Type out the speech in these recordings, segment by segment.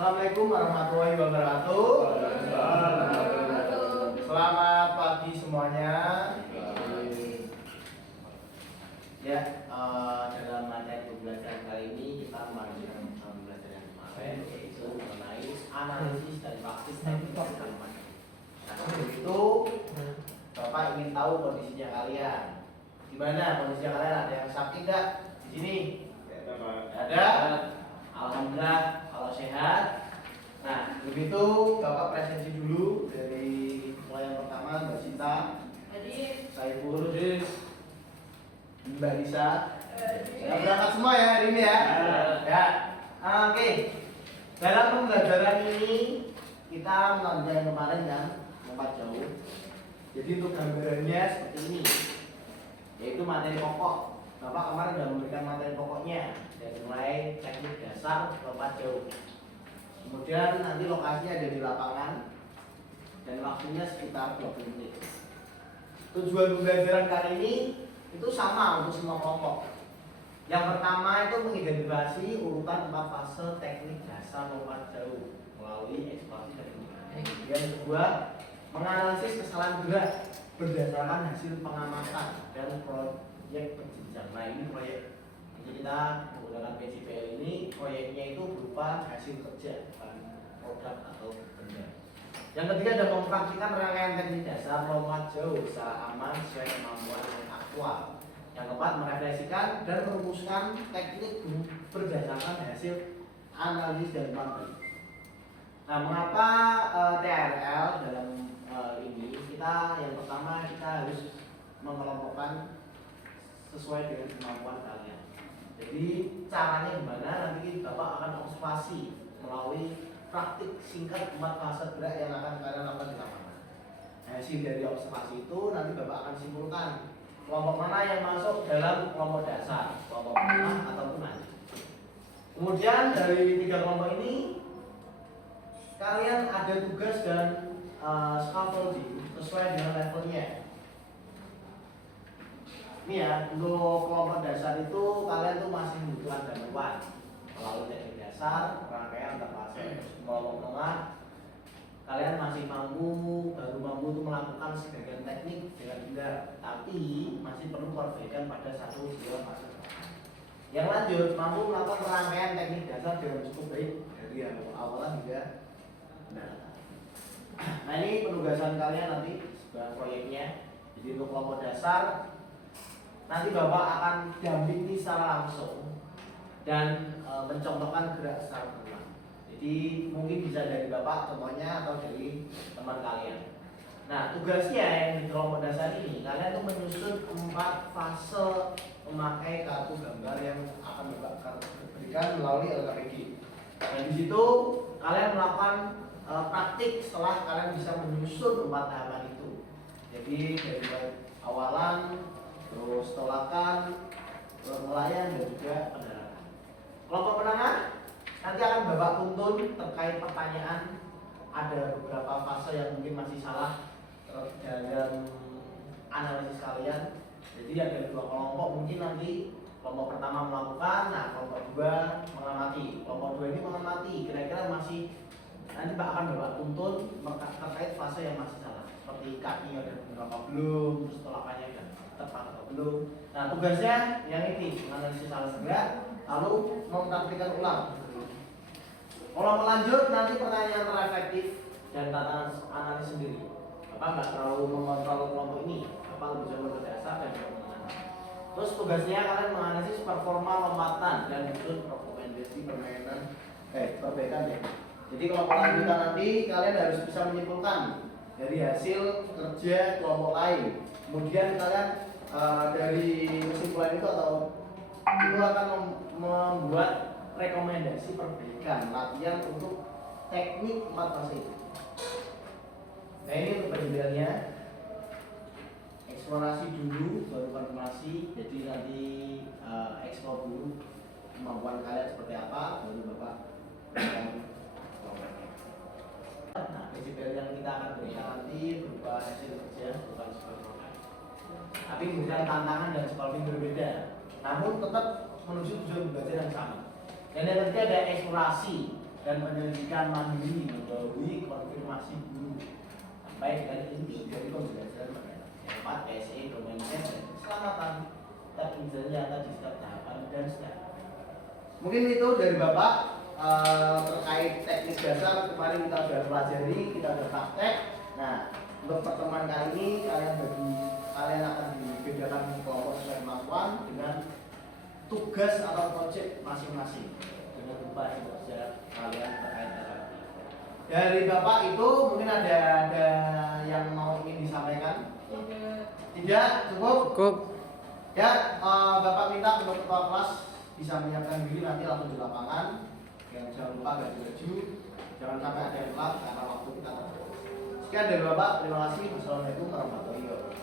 Assalamualaikum warahmatullahi wabarakatuh. Selamat pagi semuanya. Ya, dalam materi pembelajaran kali ini kita melanjutkan pembelajaran yang kemarin, yaitu mengenai analisis dan praktis teknik kalimat. Nah, sebelum itu Bapak ingin tahu kondisinya kalian. Gimana kondisinya kalian? Ada yang sakit nggak di sini? Ada. Alhamdulillah kalau sehat. Nah, begitu Bapak presensi dulu dari mulai yang pertama Mbak Sinta, Saiful, Mbak Lisa. Ya, berangkat semua ya hari ini ya. Ya. Oke. Dalam pembelajaran ini kita melanjutkan kemarin yang lompat jauh. Jadi untuk gambarannya seperti ini, yaitu materi pokok. Bapak kemarin sudah memberikan materi pokoknya dari mulai teknik dasar lompat jauh. Kemudian nanti lokasinya ada di lapangan dan waktunya sekitar 20 menit. Tujuan pembelajaran kali ini itu sama untuk semua kelompok. Yang pertama itu mengidentifikasi urutan 4 fase teknik dasar lompat jauh melalui eksplorasi dan penggunaan. Yang kedua, menganalisis kesalahan gerak berdasarkan hasil pengamatan dan proyek penjenjang. Nah, ini proyek. Jadi kita menggunakan PJPL ini, proyeknya itu berupa hasil kerja, bukan produk atau benda. Yang ketiga adalah mempraktikkan rangkaian teknik dasar lompat jauh secara aman sesuai kemampuan yang aktual. Yang keempat, merefleksikan dan merumuskan teknik berdasarkan hasil analisis dan praktik. Nah, mengapa TRL dalam ini? Yang pertama kita harus mengelompokkan sesuai dengan kemampuan kalian. Jadi caranya gimana? Nanti Bapak akan observasi melalui praktik singkat 4 fase gerak yang akan kalian lakukan di lapangan. Hasil dari observasi itu nanti Bapak akan simpulkan kelompok mana yang masuk dalam kelompok dasar, kelompok menengah ataupun lanjut. Kemudian dari 3 kelompok ini kalian ada tugas dan scaffolding sesuai dengan levelnya. Ini ya, untuk kelompok dasar itu kalian tuh masih membutuhkan bantuan melalui teknik dasar, rangkaian antar fase. Kelompok menengah kalian masih baru mampu untuk melakukan sebagian teknik dengan benar, tapi masih perlu perbaikan pada 1-2 fase. Yang lanjut mampu melakukan rangkaian teknik dasar dengan cukup baik dari awalan hingga benar. Nah, ini penugasan kalian nanti sebuah proyeknya. Jadi untuk kelompok dasar nanti Bapak akan dampingi secara langsung dan mencontohkan gerak secara berulang. Jadi mungkin bisa dari Bapak contohnya atau dari teman kalian. Nah, tugasnya yang di kelompok dasar ini kalian tuh menyusun 4 fase memakai kartu gambar yang akan Bapak berikan melalui LKPG. Dan di situ kalian melakukan praktik setelah kalian bisa menyusun 4 tahapan itu. Jadi dari awalan, terus tolakan, pengelayan dan juga pendaratan. Kelompok menengah nanti akan Bapak tuntun terkait pertanyaan. Ada beberapa fase yang mungkin masih salah dalam analisis kalian. Jadi ada 2 kelompok, mungkin nanti kelompok pertama melakukan, nah kelompok 2 mengamati. Kelompok 2 ini mengamati, kira-kira masih nanti akan Bapak tuntun terkait fase yang masih salah. Seperti kakinya ada beberapa belum, terus tolakannya ada tepat atau belum. Nah, tugasnya yang ini menganalisis salah gerak, lalu mempraktikkan ulang. Kalau lanjut nanti pertanyaan terefektif dan tata analisis sendiri. Bapak nggak terlalu mengontrol kelompok ini, Bapak lebih coba berdasar dan mengenal. Terus tugasnya kalian menganalisis performa lompatan dan menyusun rekomendasi permainan perbaikan ya. Jadi kelompok lanjutan nanti kalian harus bisa menyimpulkan dari hasil kerja kelompok lain. Kemudian kalian dari kesimpulan itu akan membuat rekomendasi perbaikan latihan untuk teknik 4 fase itu. Nah, ini untuk penjelasannya. Eksplorasi dulu baru konfirmasi. Jadi nanti eksplor dulu kemampuan kalian seperti apa, baru Bapak berikan kelompoknya. Nah, PJPL yang kita akan berikan nanti berupa hasil kerja, bukan seperti tapi bukan tantangan dan scaffolding berbeda, namun tetap menuju tujuan belajar yang sama. Dan yang ketiga ada eksplorasi. dan penyelidikan mandiri melalui konfirmasi guru sampai dengan inti dari pembelajaran mendalam. Yang keempat, PSE domain dan keselamatan terinjilnya tadi setiap tahapan dan setiap. Mungkin itu dari Bapak terkait teknik dasar kemarin kita sudah pelajari, kita sudah praktek. Nah, untuk pertemuan kali ini kalian akan dibedakan kelompok sesuai kemampuan dengan tugas atau konsep masing-masing. Jangan lupa saja kalian terkait dengan. Dari Bapak itu mungkin ada yang mau ingin disampaikan? Tidak, cukup. Ya, Bapak minta untuk ketua kelas bisa menyiapkan diri nanti langsung di lapangan. Yang jangan lupa ganti baju, jangan sampai ada yang telat karena waktu kita terbatas. Sekian dari Bapak, terima kasih. Wassalamualaikum warahmatullahi wabarakatuh.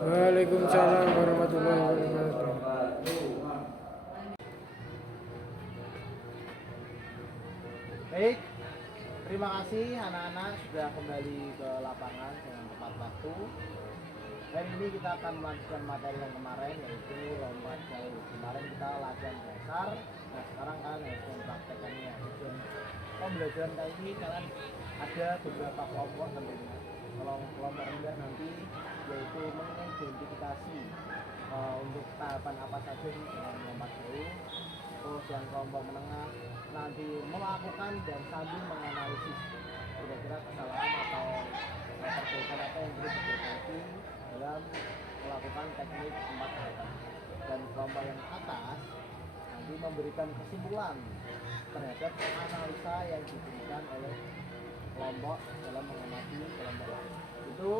Waalaikumsalam warahmatullahi wabarakatuh. Baik, terima kasih anak-anak sudah kembali ke lapangan dengan tepat waktu. Dan ini kita akan melanjutkan materi yang kemarin, yaitu lompat jauh. Kemarin kita latihan dasar, nah sekarang kalian harus mempraktekannya. Tujuan pembelajaran kali ini kalian ada beberapa kelompok tentunya. Kalau kelompok rendah nanti yaitu mengidentifikasi untuk tahapan apa saja sih dengan lompat jauh. Terus yang kelompok menengah nanti melakukan dan sambil menganalisis kira-kira kesalahan atau perbaikan apa yang perlu diperbaiki dalam melakukan teknik 4 tahapan. Dan kelompok yang atas nanti memberikan kesimpulan terhadap analisa yang diberikan oleh kelompok dalam mengamati kelompok lain. Itu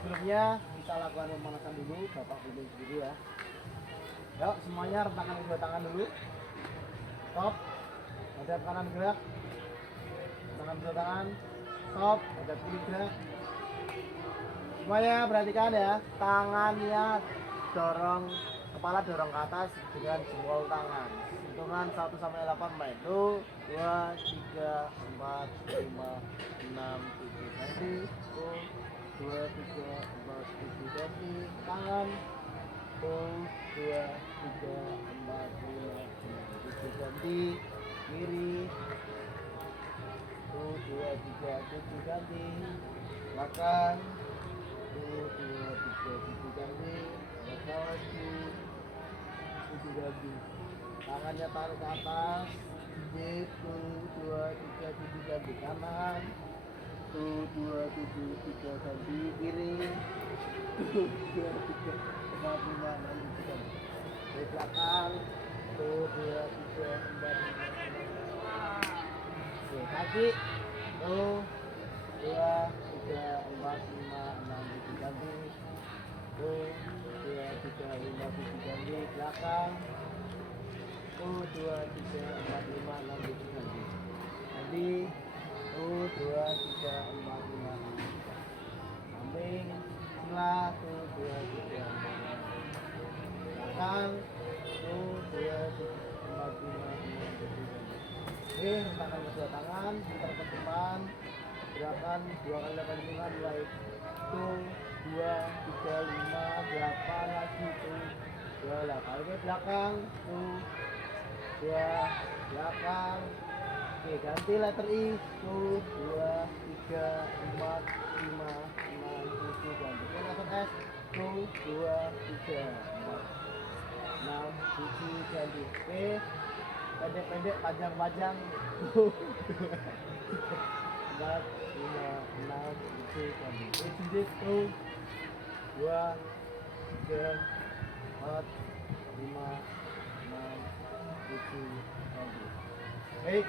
sebelumnya kita lakukan pemanasan dulu, Bapak bimbing dulu ya. Yuk semuanya rentangkan kedua tangan dulu. Stop. Hadap kanan gerak. Tangan kedua tangan. Stop. Hadap kiri gerak. Semuanya perhatikan ya. Tangannya dorong, kepala dorong ke atas dengan jempol tangan. Hitungan 1 sampai 8 main. 1, 2, 3, 4, 5, 6, 7 ganti. 1, 2, 3, 4, 7 ganti. Tangan. 1, 2, 3, 4, 5, 6, 7 ganti. Kiri. 1, 2, 3, 7 ganti. Belakang. 1, 2, 3, 7 ganti. Belakang lagi. 7 ganti. Tangannya taruh ke atas. 1, 2, 3, 7 ganti kanan. 1, 2, 7, 3 ganti kiri. 1, 2, 3, 4, 5, 6, 7 ganti. Di belakang. 1, 2, 3, 4, 5, 6. Oke, kaki. 1, 2, 3, 4, 5, 6, 7 ganti. 1, 2, 3, 5, 7 ganti. Belakang. 1, 2, 3, 4, 5, 6, 7 ganti. Nanti 1, 2, 3, 4, 5, 6. Samping. Sebelah. 1, 2, 3, 4, 5. Belakang. 1, 2, 3, 4, 5, 6, 7 ganti. Oke, rentangkan kedua tangan, putar ke depan. Gerakan 2 kali 8 hitungan mulai 1, 2, 3, 5, 8 lagi 1, 2, 8. Oke, belakang 1, 2, belakang. Oke, ganti letter I. 1, 2, 3, 4, 5, 6, 7 ganti. Oke, letter S. 1, 2, 3, 4, 6, 7 ganti. Oke, pendek-pendek, panjang-panjang. 1, 2, 4, 5, 6, 7 ganti. Oke, jinjit. 1, 2, 3, 4, 5, 6, 7 ganti. Baik,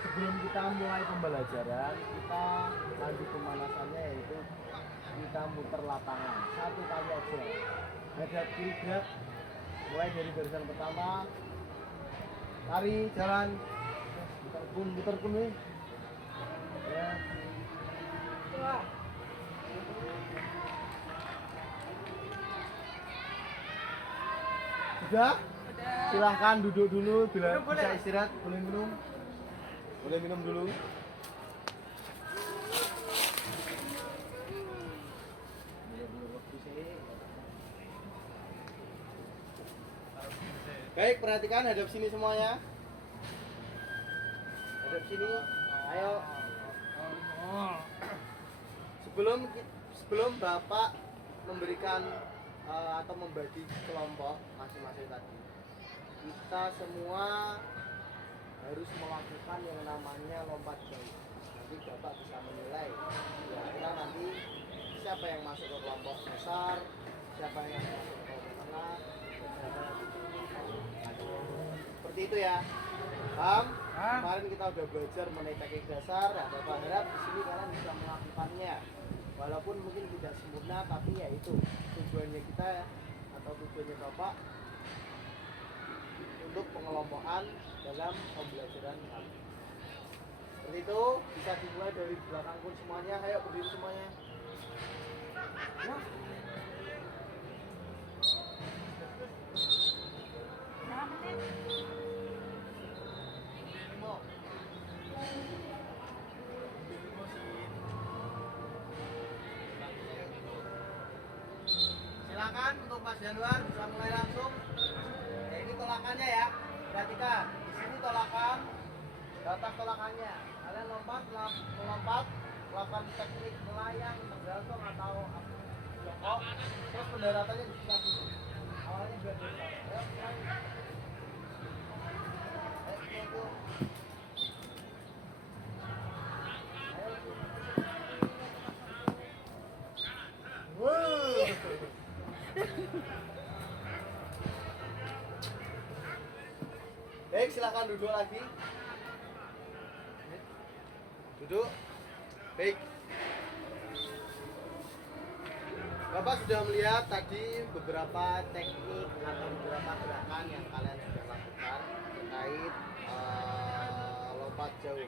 sebelum kita mulai pembelajaran, kita lanjut pemanasannya, yaitu kita muter lapangan 1 kali aja. Hadap kiri gerak, mulai dari barisan pertama. Lari, jalan, muter pun nih. Ya. Sudah? Silahkan duduk dulu, bila bisa istirahat, boleh minum. Boleh minum dulu. Baik, perhatikan hadap sini semuanya. Hadap menghadap sini. Ayo. Sebelum Bapak memberikan atau membagi kelompok masing-masing tadi, kita semua harus melakukan yang namanya lompat jauh. Nanti Bapak bisa menilai kira-kira nanti siapa yang masuk ke kelompok besar, siapa yang masuk ke kelompok tengah, dan siapa yang seperti itu ya. Paham? Kemarin kita udah belajar mengenai teknik dasar, ya Bapak harap di sini kalian bisa melakukannya. Walaupun mungkin tidak sempurna, tapi ya itu tujuannya kita atau tujuannya Bapak untuk pengelompokan dalam pembelajaran kami. Seperti itu, bisa dimulai dari belakang pun semuanya. Ayo berdiri semuanya. Silakan untuk Mas Januar bisa mulai langsung. Ya, ini tolakannya ya. Perhatikan, di sini tolakan, batas tolakannya. Kalian melompat, melakukan teknik melayang, tergantung atau jongkok. Terus pendaratannya di sebelah sini. Awalnya biar dekat. Ayo, mulai. Ayo, Baik, silakan duduk lagi. Duduk. Baik. Bapak sudah melihat tadi beberapa teknik atau beberapa gerakan yang kalian sudah lakukan terkait lompat jauh.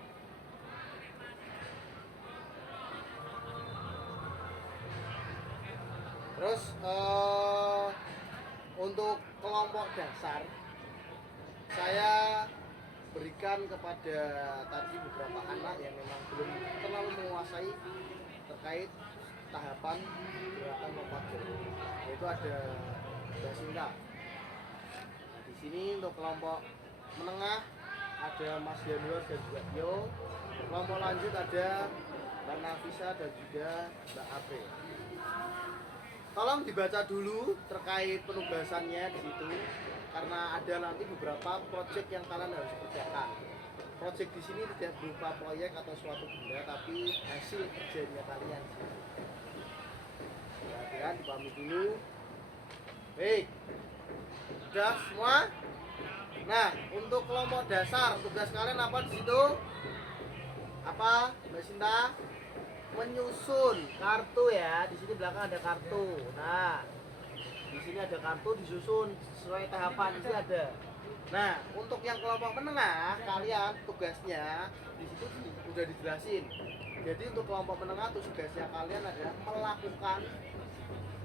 Terus untuk kelompok dasar saya berikan kepada tadi beberapa anak yang memang belum terlalu menguasai terkait tahapan gerakan lompat jauh, yaitu ada Mbak Sinta. Nah, di sini untuk kelompok menengah ada Mas Januar dan juga Tio. Kelompok lanjut ada Mbak Nafisa dan juga Mbak Ape. Tolong dibaca dulu terkait penugasannya di situ, karena ada nanti beberapa proyek yang kalian harus kerjakan. Proyek di sini tidak berupa proyek atau suatu benda, tapi hasil kerjanya kalian. Perhatikan, dipahami dulu. Baik, sudah semua. Nah, untuk kelompok dasar, tugas kalian apa di situ? Apa, Mbak Sinta? Menyusun kartu ya. Di sini belakang ada kartu. Nah, di sini ada kartu disusun sesuai tahapan. Di sini ada. Nah, untuk yang kelompok menengah, kalian tugasnya di situ sudah dijelasin. Jadi untuk kelompok menengah tugasnya kalian adalah melakukan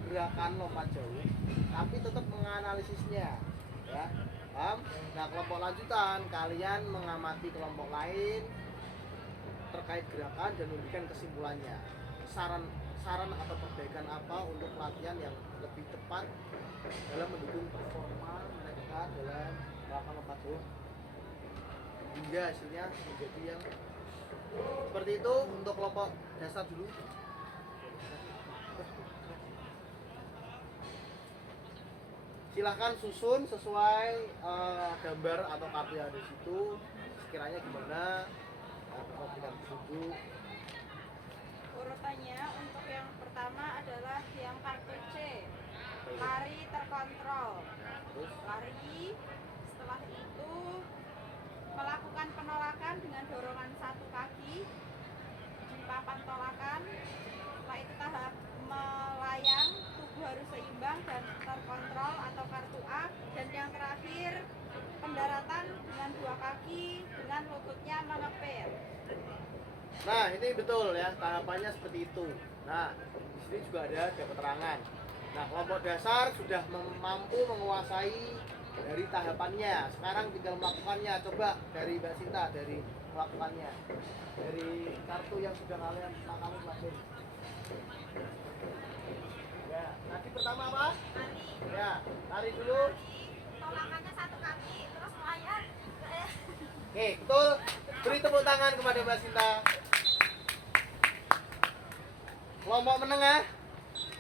gerakan lompat jauh, tapi tetap menganalisisnya, ya. Paham? Nah, kelompok lanjutan kalian mengamati kelompok lain terkait gerakan dan memberikan kesimpulannya. Saran atau perbaikan apa untuk pelatihan yang lebih tepat dalam mendukung performa mereka dalam melakukan lompat jauh hingga hasilnya menjadi yang seperti itu. Untuk kelompok dasar dulu. Silahkan susun sesuai gambar atau kartu yang ada di situ. Sekiranya gimana? Berikan petunjuk. Urutannya untuk yang pertama adalah yang kartu C, lari terkontrol. Lari, setelah itu melakukan penolakan dengan dorongan satu kaki di papan tolakan. Setelah itu tahap melayang, tubuh harus seimbang dan terkontrol atau kartu A. Dan yang terakhir pendaratan dengan dua kaki dengan lututnya mengepil. Nah, ini betul ya, tahapannya seperti itu. Nah, di sini juga ada keterangan. Nah, kelompok dasar sudah mampu menguasai dari tahapannya. Sekarang tinggal melakukannya. Coba dari Mbak Sinta, dari melakukannya. Dari kartu yang sudah kalian pelajari. Ya, nanti pertama apa? Lari. Ya, lari dulu. Tolakannya satu kaki, terus melayang. Oke, betul. Beri tepuk tangan kepada Mbak Sinta. Kelompok menengah,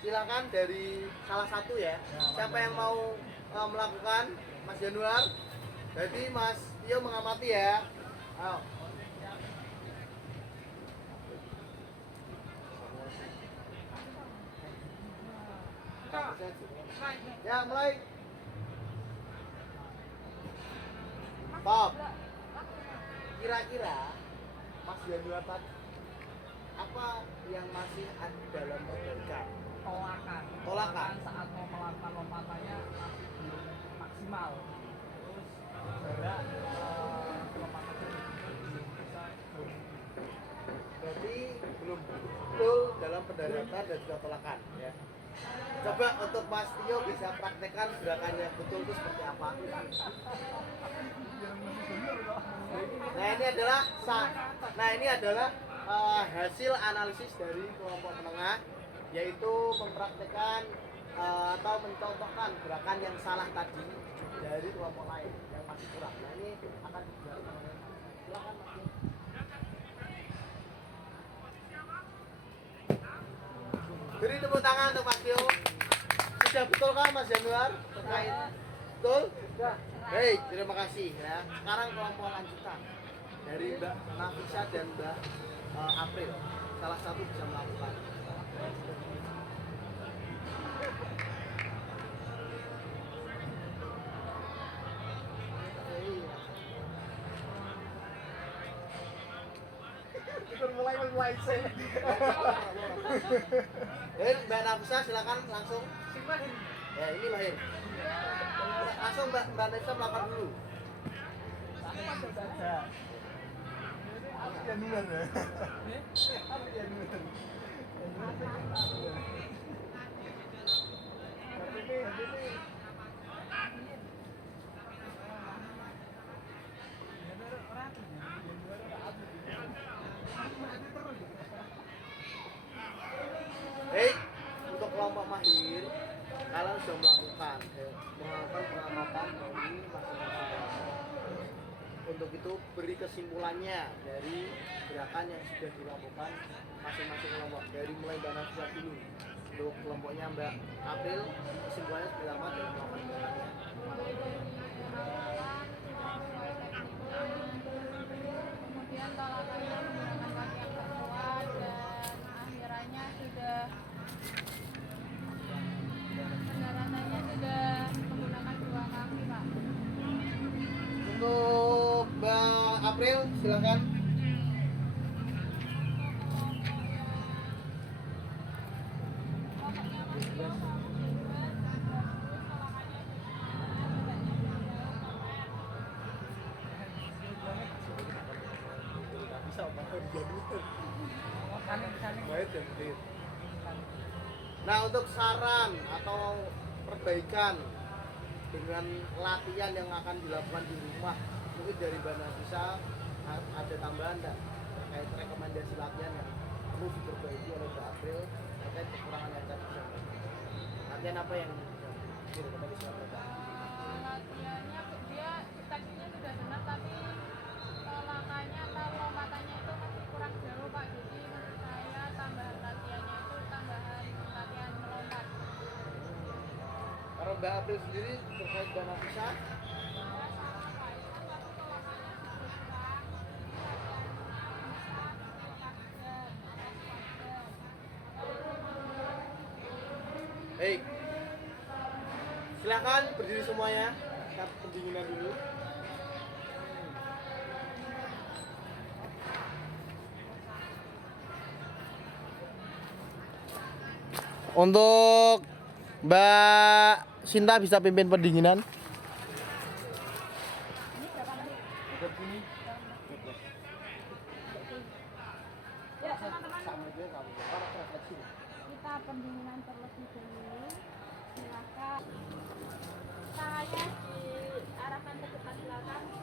silakan dari salah satu ya. Siapa yang mau melakukan? Mas Januar. Jadi Mas Tio mengamati ya. Ayo. Ya, mulai. Stop. Kira-kira Mas Januar tadi apa yang masih ada dalam perbaikan? Tolakan. Saat mau melakukan lompatannya masih belum maksimal. Terus jarak lompatannya belum bisa jauh. Berarti belum betul dalam pendaratan dan juga tolakan ya. Coba untuk Mas Tio bisa praktekkan gerakannya betul itu seperti apa? Nah ini adalah hasil analisis dari kelompok menengah, yaitu mempraktekkan atau mencontohkan gerakan yang salah tadi dari kelompok lain yang masih kurang. Nah ini akan dijelaskan oleh silakan Mas Tio. Beri tepuk tangan untuk Mas Tio. Sudah betul kan Mas Januar terkait betul? Sudah. Baik, terima kasih ya. Sekarang kelompok lanjutan dari Mbak Nafisa dan Mbak April. Salah satu bisa melakukan. Mulai saya. Mbak Nafisa silakan langsung. Ya ini lahir. Langsung Mbak Nafisa melakukan dulu. Baik, untuk kelompok mahir, kalian sudah melakukan pengamatan dari masing-masing kelompok. Untuk itu beri kesimpulannya dari gerakan yang sudah dilakukan masing-masing kelompok. Dari mulai Mbak Nafisa dulu. Untuk kelompoknya Mbak April, kesimpulannya seperti apa dari melakukan gerakannya? Kemudian tolakannya menggunakan kaki yang terkuat dan akhirannya sudah pendaratannya sudah menggunakan dua kaki, Pak. Untuk Mbak April, silakan. Nah untuk saran atau perbaikan dengan latihan yang akan dilakukan di rumah, mungkin dari Mbak Nafisa ada tambahan nggak terkait rekomendasi latihan yang perlu diperbaiki oleh Mbak April terkait kekurangan yang tadi? Latihan apa yang direkomendasi oleh Mbak? Latihannya dia tekniknya sudah benar tapi tolakannya atau lompatannya itu masih kurang jauh, Pak. Jadi menurut saya tambahan latihannya itu tambahan latihan melompat. Kalau Mbak April sendiri terkait Mbak Nafisa? Baik, silakan berdiri semuanya. Kita pendinginan dulu. Untuk Mbak Sinta bisa pimpin pendinginan. Ya, teman-teman. Kita pendinginan terlebih dahulu. Silakan. Tangannya diarahkan ke depan belakang. 2,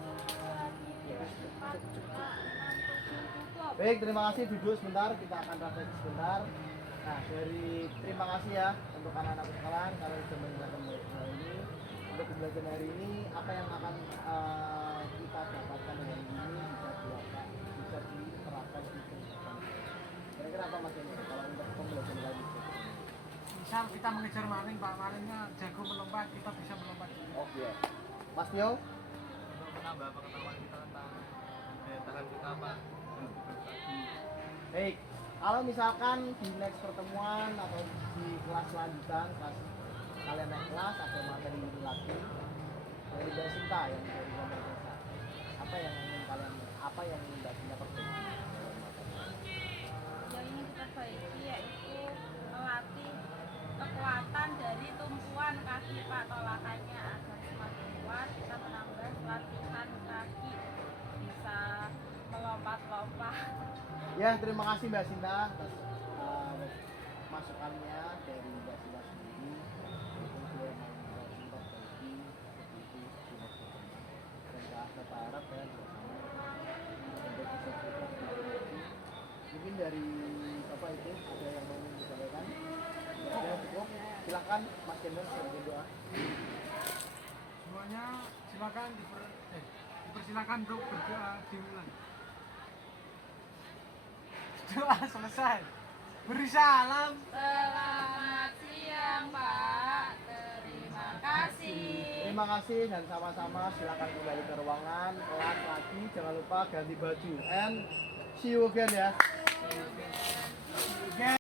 3, 4, 5, 6, 7, cukup. Baik, terima kasih. Duduk sebentar, kita akan refleksi sebentar. Nah, terima kasih ya untuk anak-anak sekalian karena sudah mendengarkan mulai ini. Untuk pembelajaran hari ini, apa yang akan kita dapatkan dari ini bisa dilakukan Mas Hendra kalau untuk pembelajaran lanjut? Misal kita mengejar maling, Pak, malingnya jago melompat, kita bisa melompat juga. Oke. Mas Tio? Untuk menambah pengetahuan kita tentang daya tahan kita, Pak. Baik, kalau misalkan di next pertemuan atau di kelas lanjutan, kelas kalian naik kelas atau materi ini lagi dari Mbak Sinta yang dari nomor desa, apa yang ingin Mbak Sinta perbaiki? Yang ingin diperbaiki yaitu melatih kekuatan dari tumpuan kaki Pak, tolakannya agar semakin kuat, kita menambah latihan kaki, bisa melompat-lompat. Ya, terima kasih Mbak Sinta atas masukannya dari Mbak Sinta sendiri. Mungkin dia mau Mbak Sinta perbaiki seperti itu di next pertemuan. Dan kita harap ya bersama untuk bisa kita perbaiki. Mungkin dari Bapak itu ada yang mau disampaikan? Ya, cukup. Silakan Mas Kendor sebagai doa. Semuanya silakan dipersilakan untuk berdoa dimulai. Doa selesai. Beri salam. Selamat siang Pak, terima kasih. Terima kasih dan sama-sama silakan kembali ke ruangan kelas lagi, jangan lupa ganti baju and see you again ya.